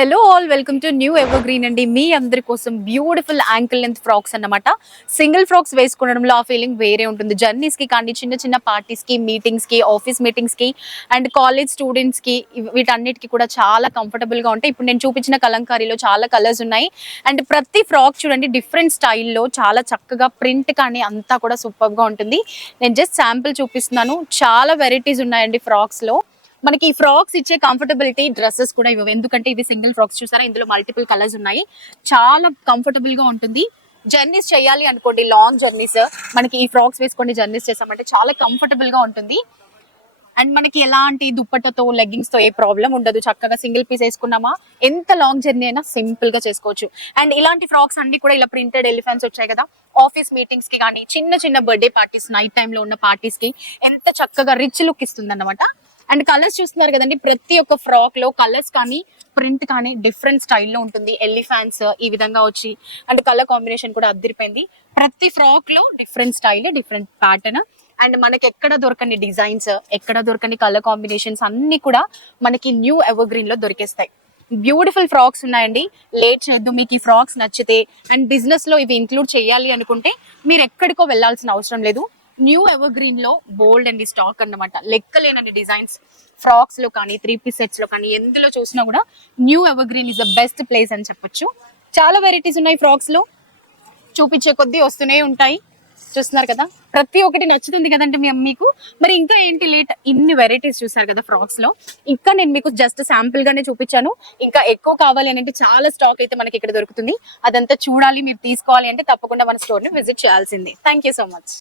Hello all, welcome to new ever green అండి. మీ అందరి కోసం బ్యూటిఫుల్ యాంకిల్ లెంత్ ఫ్రాక్స్ అన్నమాట. సింగిల్ ఫ్రాక్స్ వేసుకోవడంలో ఆ ఫీలింగ్ వేరే ఉంటుంది. జర్నీస్ కి కానీ, చిన్న చిన్న పార్టీస్ కి, మీటింగ్స్ కి, ఆఫీస్ మీటింగ్స్ కి అండ్ కాలేజ్ స్టూడెంట్స్ కి వీటన్నిటికి కూడా చాలా కంఫర్టబుల్ గా ఉంటాయి. ఇప్పుడు నేను చూపించిన కలంకారీలో చాలా కలర్స్ ఉన్నాయి. అండ్ ప్రతి ఫ్రాక్ చూడండి డిఫరెంట్ స్టైల్లో చాలా చక్కగా ప్రింట్ కానీ అంతా కూడా సూపర్ గా ఉంటుంది. నేను జస్ట్ శాంపుల్ చూపిస్తున్నాను. చాలా వెరైటీస్ ఉన్నాయండి ఫ్రాక్స్ లో. మనకి ఈ ఫ్రాక్స్ ఇచ్చే కంఫర్టబిలిటీ డ్రెస్సెస్ కూడా ఇవ్వవు, ఎందుకంటే ఇవి సింగిల్ ఫ్రాక్స్ చూసారా, ఇందులో మల్టిపుల్ కలర్స్ ఉన్నాయి. చాలా కంఫర్టబుల్ గా ఉంటుంది. జర్నీస్ చేయాలి అనుకోండి, లాంగ్ జర్నీస్, మనకి ఈ ఫ్రాక్స్ వేసుకోండి జర్నీస్ చేసామంటే చాలా కంఫర్టబుల్ గా ఉంటుంది. అండ్ మనకి ఎలాంటి దుప్పట్టతో లెగ్గింగ్స్ తో ఏ ప్రాబ్లం ఉండదు. చక్కగా సింగిల్ పీస్ వేసుకున్నామా ఎంత లాంగ్ జర్నీ అయినా సింపుల్ గా చేసుకోవచ్చు. అండ్ ఇలాంటి ఫ్రాక్స్ అన్ని కూడా ఇలా ప్రింటెడ్ ఎలిఫెంట్స్ వచ్చాయి కదా, ఆఫీస్ మీటింగ్స్ కి కానీ, చిన్న చిన్న బర్త్డే పార్టీస్, నైట్ టైమ్ లో ఉన్న పార్టీస్ కి ఎంత చక్కగా రిచ్ లుక్ ఇస్తుంది అన్నమాట. అండ్ కలర్స్ చూస్తున్నారు కదండి, ప్రతి ఒక్క ఫ్రాక్ లో కలర్స్ కానీ ప్రింట్ కానీ డిఫరెంట్ స్టైల్లో ఉంటుంది. ఎలిఫాన్స్ ఈ విధంగా వచ్చి అండ్ కలర్ కాంబినేషన్ కూడా అద్దరిపోయింది. ప్రతి ఫ్రాక్ లో different style, different pattern and మనకి ఎక్కడ దొరకని డిజైన్స్, ఎక్కడ దొరకని కలర్ కాంబినేషన్స్ అన్ని కూడా మనకి న్యూ ఎవర్ గ్రీన్ లో దొరికేస్తాయి. బ్యూటిఫుల్ ఫ్రాక్స్ ఉన్నాయండి. లేట్ చేయొద్దు. మీకు ఈ ఫ్రాక్స్ నచ్చితే అండ్ బిజినెస్ లో ఇవి ఇంక్లూడ్ చేయాలి అనుకుంటే మీరు ఎక్కడికో వెళ్లాల్సిన అవసరం లేదు. న్యూ ఎవర్ గ్రీన్ లో బోల్డ్ అండి స్టాక్ అన్నమాట. లెక్కలేనండి డిజైన్స్ ఫ్రాక్స్ లో కానీ, 3 పీస్ సెట్స్ లో కానీ, ఎందులో చూసినా కూడా new ever green is the best place అని చెప్పొచ్చు. చాలా వెరైటీస్ ఉన్నాయి ఫ్రాక్స్ లో, చూపించే కొద్దీ వస్తూనే ఉంటాయి. చూస్తున్నారు కదా, ప్రతి ఒక్కటి నచ్చుతుంది కదంటే మీకు. మరి ఇంకా ఏంటి లేట్, ఇన్ని వెరైటీస్ చూసారు కదా ఫ్రాక్స్ లో. ఇంకా నేను మీకు జస్ట్ శాంపుల్ గానే చూపించాను. ఇంకా ఎక్కువ కావాలి అని అంటే చాలా స్టాక్ అయితే మనకి ఇక్కడ దొరుకుతుంది. అదంతా చూడాలి, మీరు తీసుకోవాలి అంటే తప్పకుండా మన స్టోర్ ని విజిట్ చేయాల్సిందే. Thank you so much.